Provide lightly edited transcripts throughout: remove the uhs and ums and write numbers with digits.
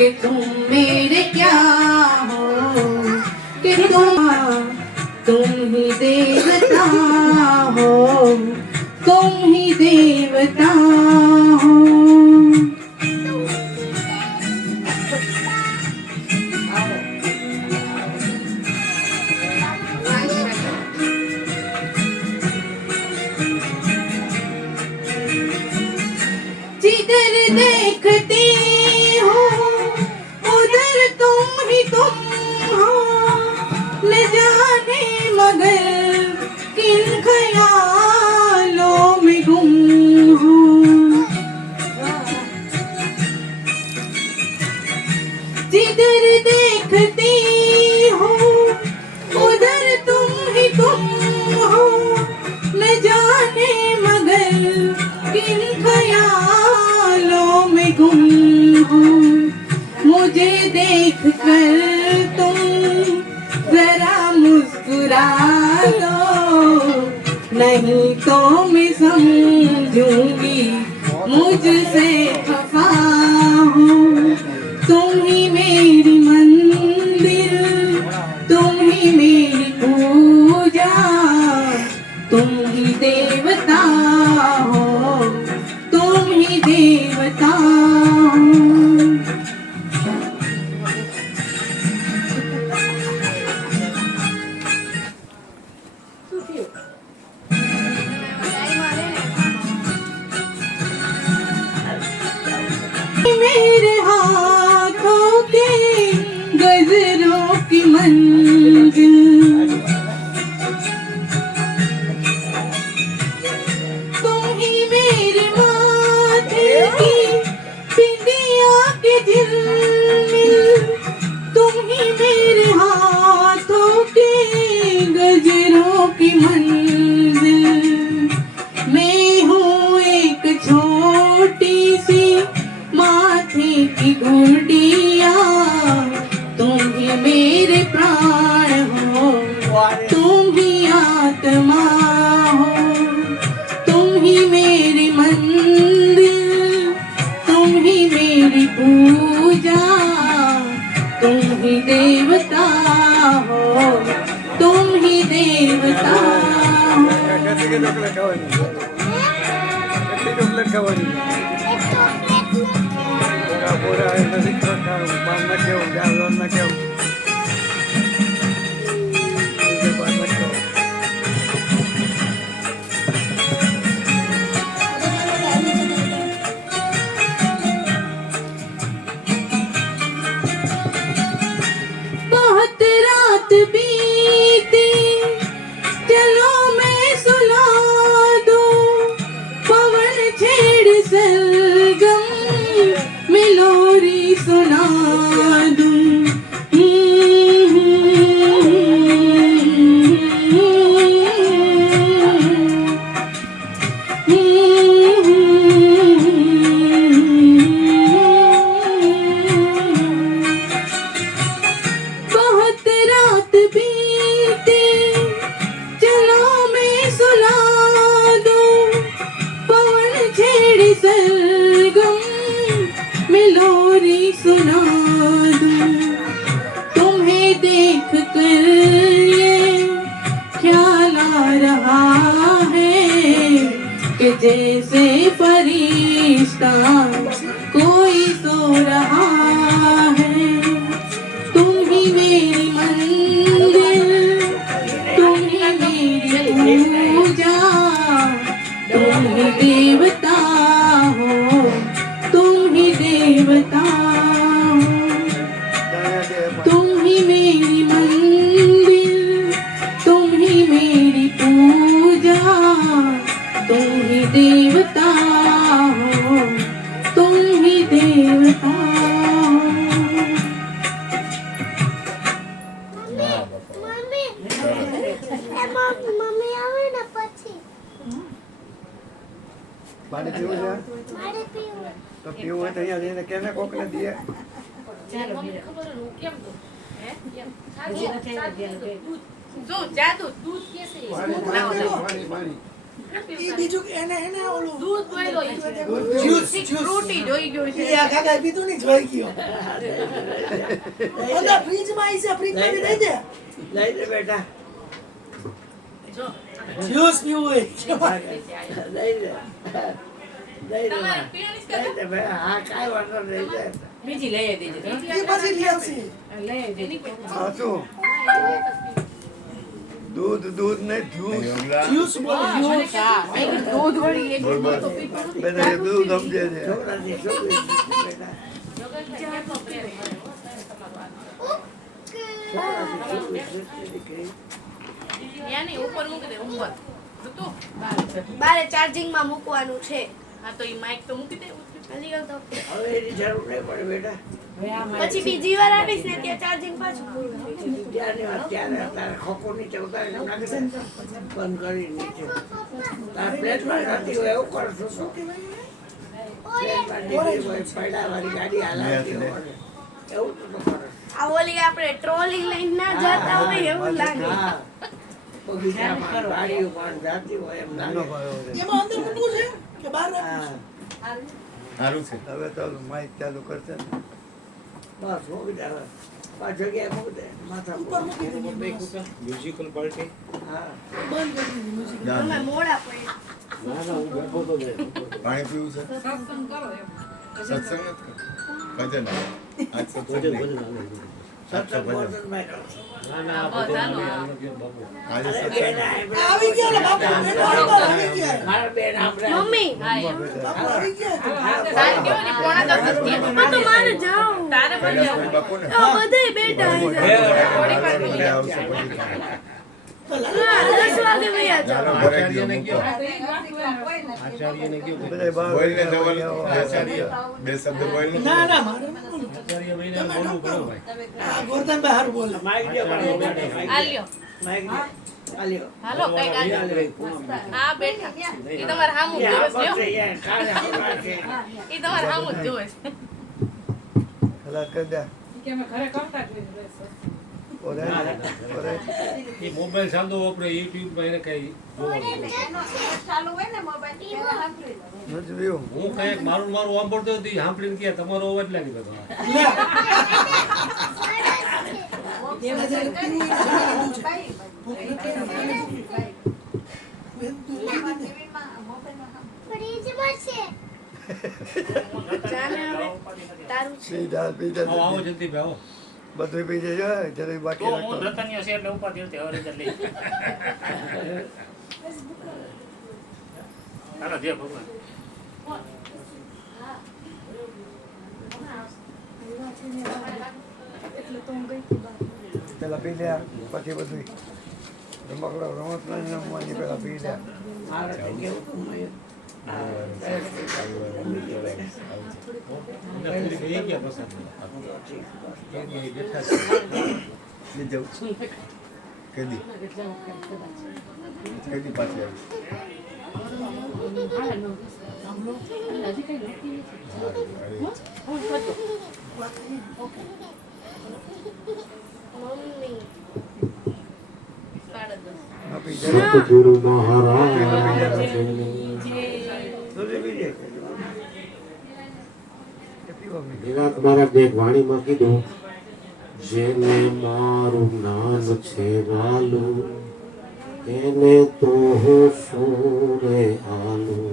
कि तुम मेरे क्या हो, कि तुम ही देवता हो, तुम ही देवता हो। जिधर देखती हूँ उधर तुम ही तुम हो, न जाने मगर किन ख्यालों में गुम हूँ। जिधर देखती हूँ उधर तुम ही तुम हो, न जाने मगर किन ख्यालों में गुम हूँ। मुझे देख कर तुम जरा मुस्कुरा दो, नहीं तो मैं समझूंगी मुझसे खफा हूँ। तुम ही मेरी मंदिर, तुम ही मेरी पूजा, तुम ही देवता हो, तुम ही देवता हो। मेरे हाथों के गजरों की मंजिल, तुम ही मेरे माथे की बिंदिया के झिलमिल, तुम ही मेरे हाथों के गजरों की मंजिल। मैं हूँ एक छोटी सी माथे की गुड़िया, तुम ही मेरे प्राण हो, तुम ही आत्मा हो, तुम ही मेरी मंदिर, तुम ही मेरी पूजा, तुम ही देवता हो, तुम ही देवता हो। बहुत रात बीती, चलो मैं सुना दूं, पवन छेड़ सरगम में लोरी सुना दूं। बहुत रात बीती, चलो मैं सुना दूं, पवन छेड़ सरगम में लोरी सुना दूं। तुम्हें देख कर ये ख्याल आ रहा है कि जैसे फरिश्ता कोई सो रहा है। तुम ही मेरी मंदिर, तुम ही मेरी पूजा, तुम ही देवता हो, तुम ही देवता हो। तुम ही मेरी मंदिर, तुम ही मेरी पूजा, तुम ही देवता हो, तुम ही देवता हो। મમ્મી આવે ને પછી પાણી પીવું છે મારે પીવું તો પીવું હોય તો અહીંયા જઈને કેને કોકને દઈએ જો જાદુ દૂધ કેસે પાણી પાણી પાણી પાણી ઈ બીજું કે એને ઓલું દૂધ બોલ્યો જ્યુસ ફ્રૂટી જોઈ ગયું છે ઈ આ કાકા પીધું નહીં જોઈ ગયો અંદર ફ્રીજમાં આવી છે ફ્રીજમાં દઈ દે લઈ લે બેટા જો જ્યુસ પીવું હોય લઈ લે લઈ લે તમારે પીવાની છે લઈ લે બેટા હા કાંઈ વાંધો નહીં લે બીજી લઈ દેજે ઈ પછી લઈ આવશે લઈ દેજે હા શું દૂધ ને જ્યુસ જ્યુસ બોલો જ્યુસ દૂધ વળી એક તો પીતું બધા એ દૂધ સમજે છે છોકરાની છોકરી બેટા યાની ઉપર મૂકી દે ઉપર તું બારે ચાર્જિંગમાં મૂકવાનું છે હા તો ઈ માઈક તો મૂકી દે હલી ગયો તો હવે એની જરૂર નહીં પડે બેટા પછી બીજી વાર આવીશ ને ત્યાં ચાર્જિંગ પાછું પૂરું થઈ જશે. ત્યાંની વાત ત્યારે તારે ખોખો નીચે ઉતારીને નાખી દે બંધ કરી નીચે તારે પ્લેટમાં નથી હોય એવું કરશું તો પ્લેટમાં નીકળી હોય પૈડાવાળી ગાડી હાલાતી હોય એવું તો કરે આ ઓલી આપણે ટ્રોલી લઈને ના જતા હોય એવું લાગે હા બગીચામાં વાડીઓમાં જાતી હોય એમ નાનો લાગે ભાઈ છે. એમાં અંદર મૂકવું છે કે બહાર હા સારું છે હવે તો માઇક ચાલુ કરશે ને બસ મૂકી દે હવે પાછો જગ્યાએ મૂકી દે માથા ઉપર મૂકી દે મ્યુઝિકલ પાર્ટી હા બંધ કરી દીધી મ્યુઝિક તમે મોડા પડ્યા પાણી પીવું છે સત્સંગ નથી કરતો? ભજન આજ સત્સંગ નહીં. સત્સંગ ભોજન માં આજે અરે સત્સંગ બેન આવી ગયા ને બાપુ બેન આવી ગયા મારા બેન આપણે મમ્મી બાપુ આવી ગયા તારે કેવું ને પોણા 10 જ થયા. આ તો મારે જાઉં તારે પણ જાવું. કૈલાસભાઈ બાપુને આ બધાય બેઠા બહુ છે. મોટા એટલે આવશે પછી ખાવા. તો હા, 10 વાગે વયા જાઉં. ચાલો ઘરે ગયો મૂકો. બધા બહાર બોલને ધવલ ગયા હોય. આચાર્ય બે શબ્દ બોલ ના ના મારે ન બોલવું. આ ગોરધનભાઈ હારું બોલે માઈક દે માઈક આલ્યો આલ્યો હાલો કઈક આલ્યો હા બેઠા ઈ તમારે સામું જ જોવે છે લ્યો. ઈ તમારે સામું જ જોવે છે ખલાસ કરી દે ઓરે ઓરે એ મોબાઈલ ચાલતો વાપરે યુટ્યુબ માં એને કઈ નથી પીવું હું કઈક મારું સાંભળતો હતી સાંભળીને કે તમારો અવાજ લાગી બધો ફ્રીજમાં છે જાને હવે તારું છે પી જા પી જા આવો જલ્દી ભાઈ આવો બધું પી જજો જરી બાકી રાખો પેલા પી લે પછી બધું રમકડા રમત નહીં રમવાની પેલા પી લે એને પૂરી થઈ ગયા પસંદ એ બેઠા છે ની જવું કેદી કેદી પાછી આવી મમ્મી પી જા સતગુરુ મહારાજ નિરાત મહારાજે એક વાણીમાં કીધું જેને મારું નામ છે વાલું એને તો હું સુરે આલું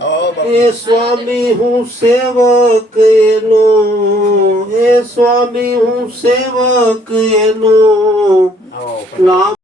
આવો બાપુ એ સ્વામી હું સેવક એનો એ સ્વામી હું સેવક એનો આવો લાંબ